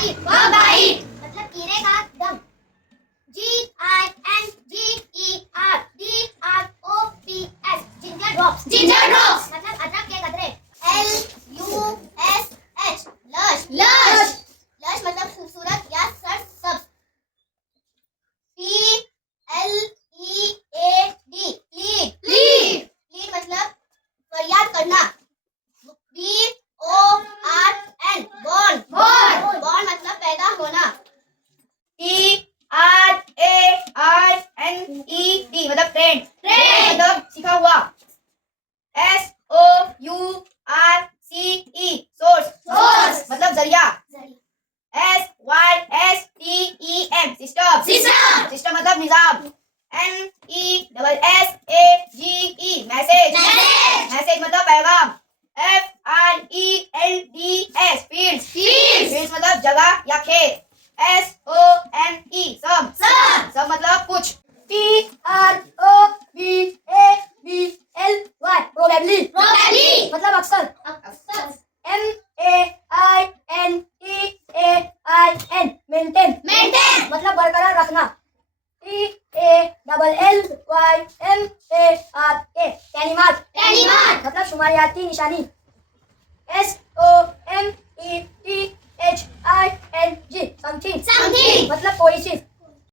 Bite मतलब कीड़े का दम। GINGERDROPS जिंजर ड्रॉप्स मतलब अदरक के कतरे। LUSH लश मतलब खूबसूरत या सब्ज। प्लीड मतलब फरियाद करना। BORN मतलब पैदा होना। TRAINED मतलब ट्रेंड मतलब सीखा हुआ। SOURCE सोर्स मतलब जरिया। SYSTEM सिस्टम मतलब निजाम। MESSAGE मैसेज मतलब पैगाम। FIELDS फील्ड्स मतलब जगह या खेत। SOME मतलब कुछ। PROBABLY मतलब अक्सर। MAINTAIN मतलब बरकरार रखना। TALLYMARK मतलब शुमारियाती निशानी। SOMETHING समथिंग मतलब कोई चीज।